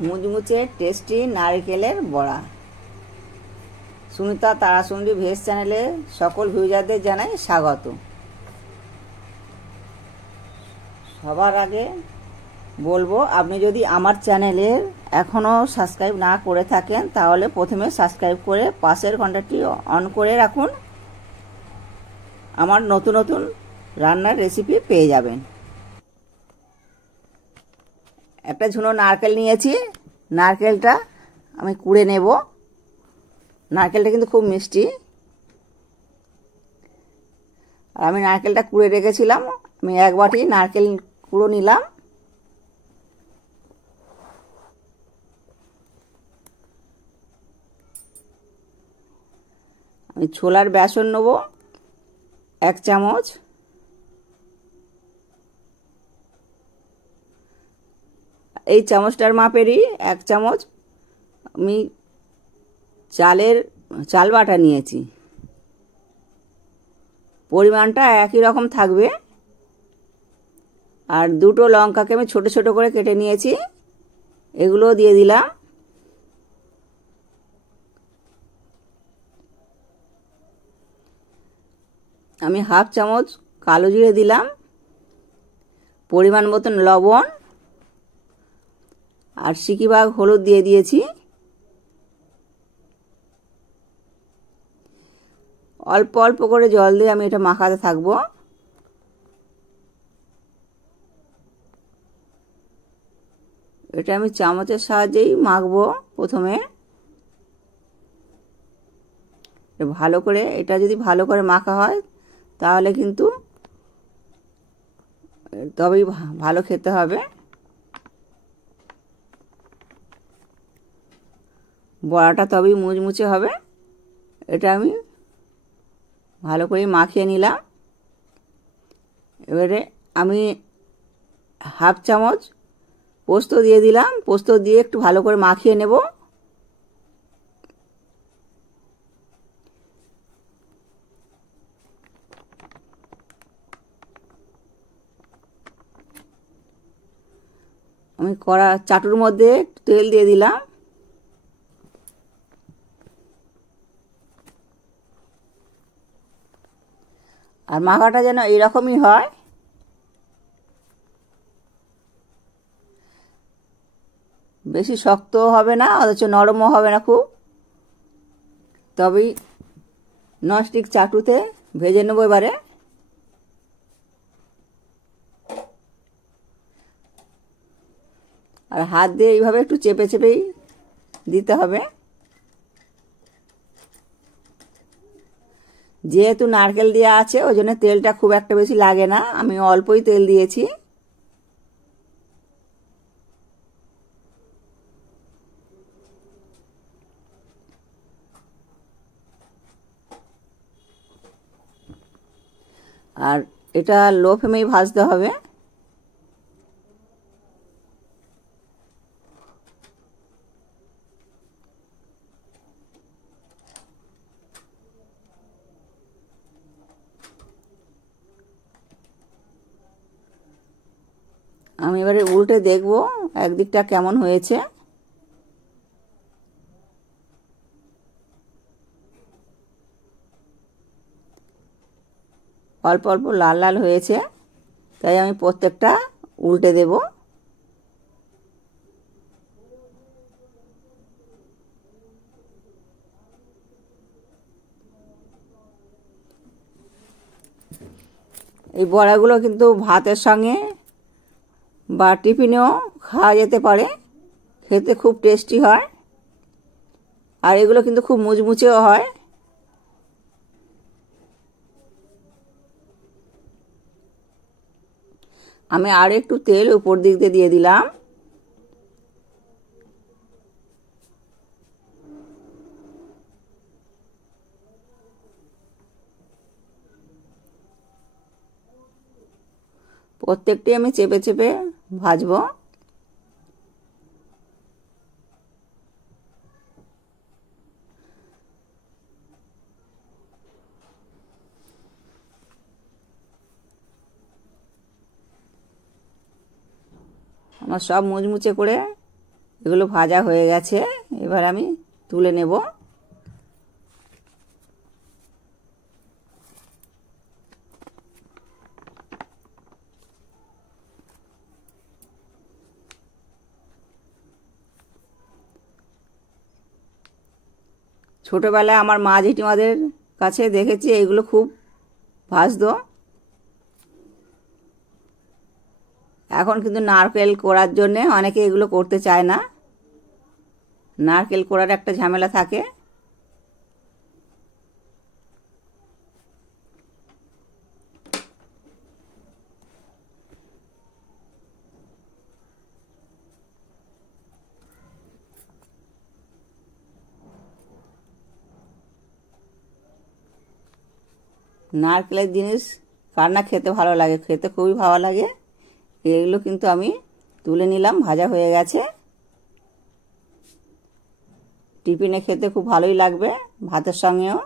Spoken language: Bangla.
মুচমুচে টেস্টি নারকেলের বড়া। সুনিতা তারাসুন্দরী ভেজ চ্যানেলে সকল ভিউজারদের জানাই স্বাগত। সবার আগে বলবো, আপনি যদি আমার চ্যানেলের এখনও সাবস্ক্রাইব না করে থাকেন তাহলে প্রথমে সাবস্ক্রাইব করে পাশের ঘন্টাটি অন করে রাখুন। আমার নতুন নতুন রান্নার রেসিপি পেয়ে যাবেন। একটা ঝুনো নারকেল নিয়েছি, নারকেলটা আমি কুড়ে নেব। নারকেলটা কিন্তু খুব মিষ্টি। আর আমি নারকেলটা কুড়ে রেখেছিলাম, আমি এক বাটি নারকেল কুড়ো নিলাম। আমি ছোলার বেসন নেব 1 চামচ, এই চামচটার মাপেরই 1 চামচ আমি চাল বাটা নিয়েছি। পরিমাণটা একই রকম থাকবে। আর দুটো লঙ্কাকে আমি ছোট ছোট করে কেটে নিয়েছি, এগুলো দিয়ে দিলাম। আমি 1/2 চামচ কালো জিরে দিলাম, পরিমাণ মতন লবণ আর সিকিভাগ হলুদ দিয়ে দিয়েছি। অল্প অল্প করে জল দিয়ে আমি এটা মাখাতে থাকবো। এটা আমি চামচের সাহায্যেই মাখবো। প্রথমে ভালো করে, এটা যদি ভালো করে মাখা হয় তাহলে কিন্তু তবেই ভালো খেতে হবে। বড়াটা তবেই মুচমুচে হবে। এটা আমি ভালো করে মাখিয়ে নিলাম। এবারে আমি 1/2 চামচ পোস্ত দিয়ে দিলাম। পোস্ত দিয়ে একটু ভালো করে মাখিয়ে নেব। আমি চাটুর মধ্যে একটু তেল দিয়ে দিলাম। আর মাখাটা যেন এরকমই হয়। বেশি শক্তও হবে না, অথচ নরমও হবে না খুব। তবেই ননস্টিক চাটুতে ভেজে নেবো। এবারে আর হাত দিয়ে এইভাবে একটু চেপে চেপেই দিতে হবে। যেহেতু নারকেল দেওয়া আছে ওই জন্য তেলটা খুব একটা বেশি লাগে না, আমি অল্পই তেল দিয়েছি। আর এটা লো ফ্লেমেই ভাজতে হবে। আমি এবারে উল্টে দেখব একদিকটা কেমন হয়েছে। অল্প অল্প লাল লাল হয়েছে, তাই আমি প্রত্যেকটা উল্টে দেব। এই বড়াগুলো কিন্তু ভাতের সঙ্গে বা টিফিনেও খাওয়া যেতে পারে, খেতে খুব টেস্টি হয়। আর এগুলো কিন্তু খুব মুচমুচেও হয়। আমি আর একটু তেল উপর দিক দিয়ে দিলাম। প্রত্যেকটি আমি চেপে চেপে ভাজবো। আমার সব মুচমুচে করে এগুলো ভাজা হয়ে গেছে, এবার আমি তুলে নেব। ছোটোবেলায় আমার মা জেঠিমাদের কাছে দেখেছি এগুলো খুব ভাজতো। এখন কিন্তু নারকেল কোড়ার জন্যে অনেকে এগুলো করতে চায় না, নারকেল কোড়ার একটা ঝামেলা থাকে। নারকেলের জিনিস কার না খেতে ভালো লাগে, খেতে খুবই ভালো লাগে। এগুলো কিন্তু আমি তুলে নিলাম, ভাজা হয়ে গেছে। টিফিনে খেতে খুব ভালোই লাগবে, ভাতের সঙ্গেও।